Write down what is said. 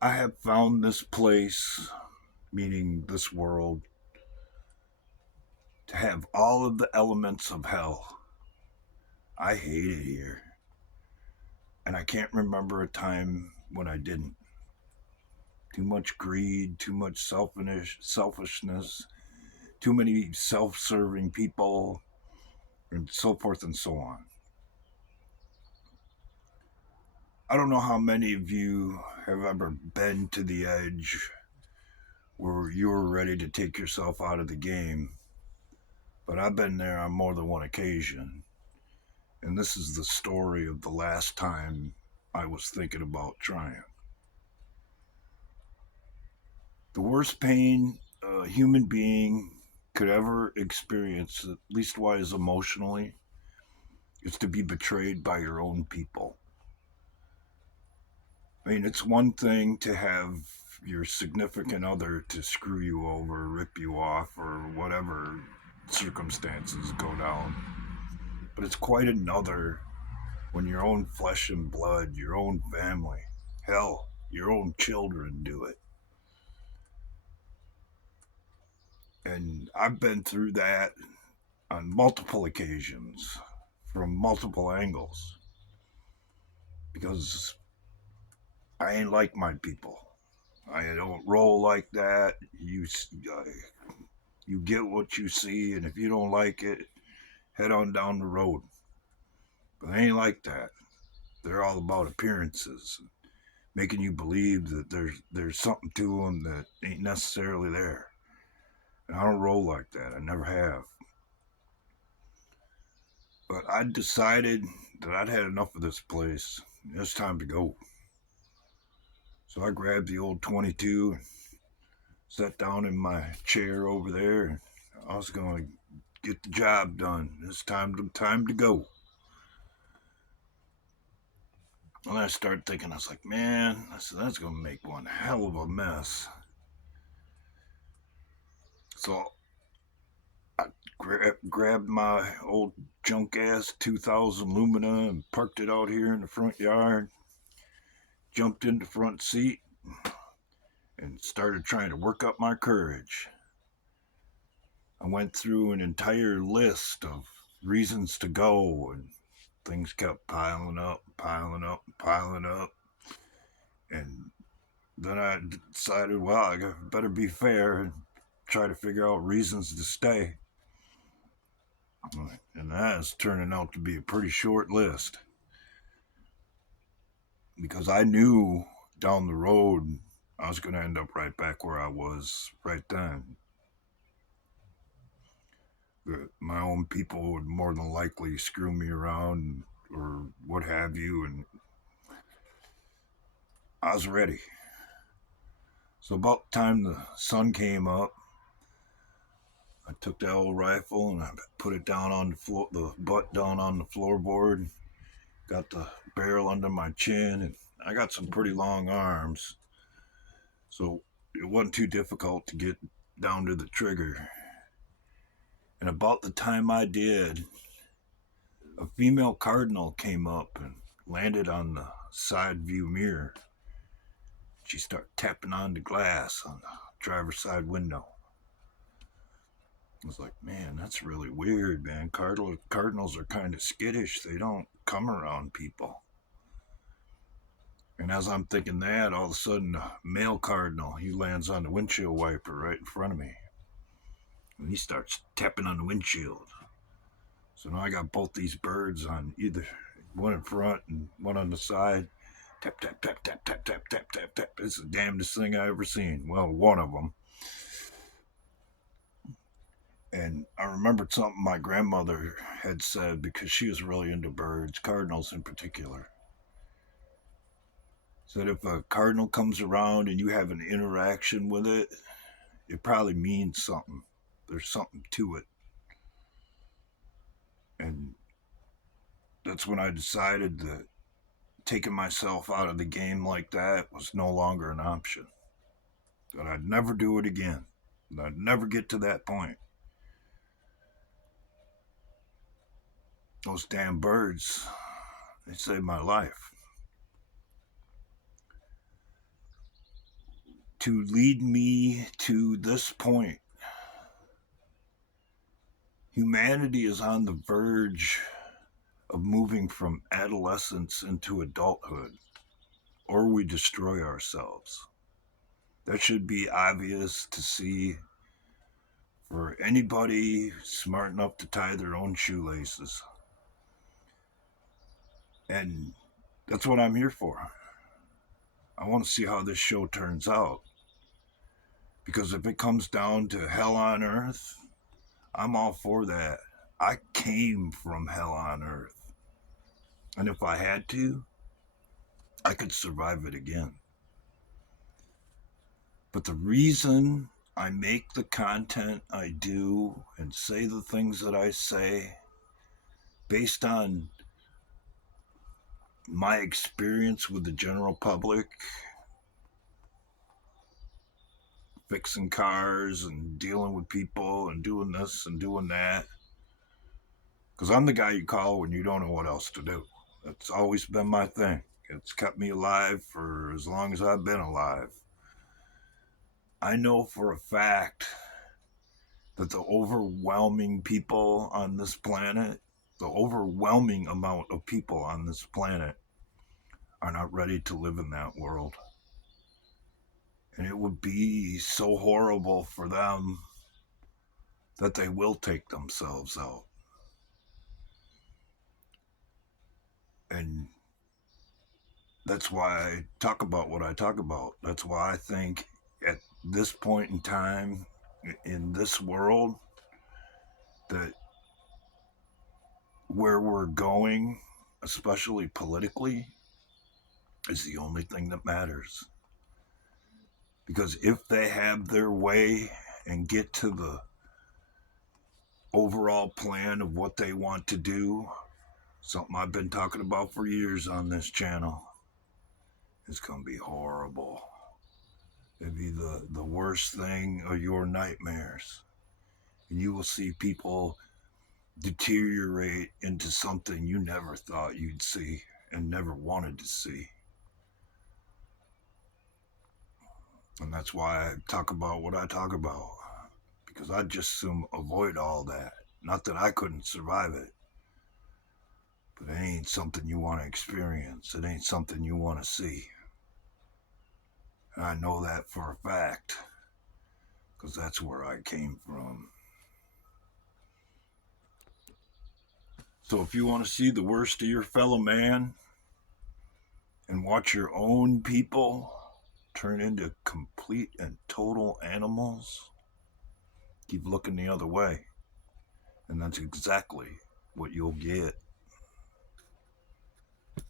I have found this place, meaning this world, to have all of the elements of hell. I hate it here, and I can't remember a time when I didn't. Too much greed, too much selfishness, too many self-serving people, and so forth and so on. I don't know how many of you have ever been to the edge where you were ready to take yourself out of the game, but I've been there on more than one occasion. And this is the story of the last time I was thinking about trying. The worst pain a human being could ever experience, at least wise emotionally, is to be betrayed by your own people. I mean, it's one thing to have your significant other to screw you over, rip you off, or whatever circumstances go down. But it's quite another when your own flesh and blood, your own family, hell, your own children do it. And I've been through that on multiple occasions from multiple angles because I ain't like my people. I don't roll like that. You get what you see, and if you don't like it, head on down the road. But I ain't like that. They're all about appearances, making you believe that there's something to them that ain't necessarily there. And I don't roll like that. I never have. But I decided that I'd had enough of this place. It's time to go. So I grabbed the old 22 and sat down in my chair over there. I was going to get the job done. It's time to go. And I started thinking, I was like, man, I said, that's going to make one hell of a mess. So I grabbed my old junk ass 2000 Lumina and parked it out here in the front yard, jumped in the front seat, and started trying to work up my courage. I went through an entire list of reasons to go, and things kept piling up, piling up, piling up. And then I decided, well, I better be fair and try to figure out reasons to stay. And that is turning out to be a pretty short list because I knew down the road I was going to end up right back where I was right then. My own people would more than likely screw me around or what have you, and I was ready. So about the time the sun came up, I took that old rifle and I put it down on the floor, the butt down on the floorboard, got the barrel under my chin, and I got some pretty long arms, so it wasn't too difficult to get down to the trigger. And about the time I did, a female cardinal came up and landed on the side view mirror. She started tapping on the glass on the driver's side window. I was like, man, that's really weird, man. Cardinals are kind of skittish. They don't come around people. And as I'm thinking that, all of a sudden, a male cardinal, he lands on the windshield wiper right in front of me. And he starts tapping on the windshield. So now I got both these birds on either one in front and one on the side. Tap, tap, tap, tap, tap, tap, tap, tap, tap. It's the damnedest thing I ever seen. Well, one of them. And I remembered something my grandmother had said because she was really into birds, cardinals in particular. Said if a cardinal comes around and you have an interaction with it, it probably means something. There's something to it. And that's when I decided that taking myself out of the game like that was no longer an option. That I'd never do it again. That I'd never get to that point. Those damn birds, they saved my life. to lead me to this point. Humanity is on the verge of moving from adolescence into adulthood, or we destroy ourselves. That should be obvious to see for anybody smart enough to tie their own shoelaces. And that's what I'm here for. I want to see how this show turns out. Because if it comes down to hell on earth, I'm all for that. I came from hell on earth. And if I had to, I could survive it again. But the reason I make the content I do and say the things that I say based on my experience with the general public, fixing cars and dealing with people and doing this and doing that. Because I'm the guy you call when you don't know what else to do. That's always been my thing. It's kept me alive for as long as I've been alive. I know for a fact that the overwhelming people on this planet, the overwhelming amount of people on this planet are not ready to live in that world. And it would be so horrible for them that they will take themselves out. And that's why I talk about what I talk about. That's why I think at this point in time in this world that where we're going, especially politically, is the only thing that matters. Because if they have their way and get to the overall plan of what they want to do, something I've been talking about for years on this channel, it's going to be horrible. It'd be the worst thing of your nightmares. And you will see people deteriorate into something you never thought you'd see and never wanted to see. And that's why I talk about what I talk about. Because I'd just assume avoid all that. Not that I couldn't survive it. But it ain't something you want to experience. It ain't something you want to see. And I know that for a fact. Because that's where I came from. So if you want to see the worst of your fellow man and watch your own people turn into complete and total animals, keep looking the other way. And that's exactly what you'll get.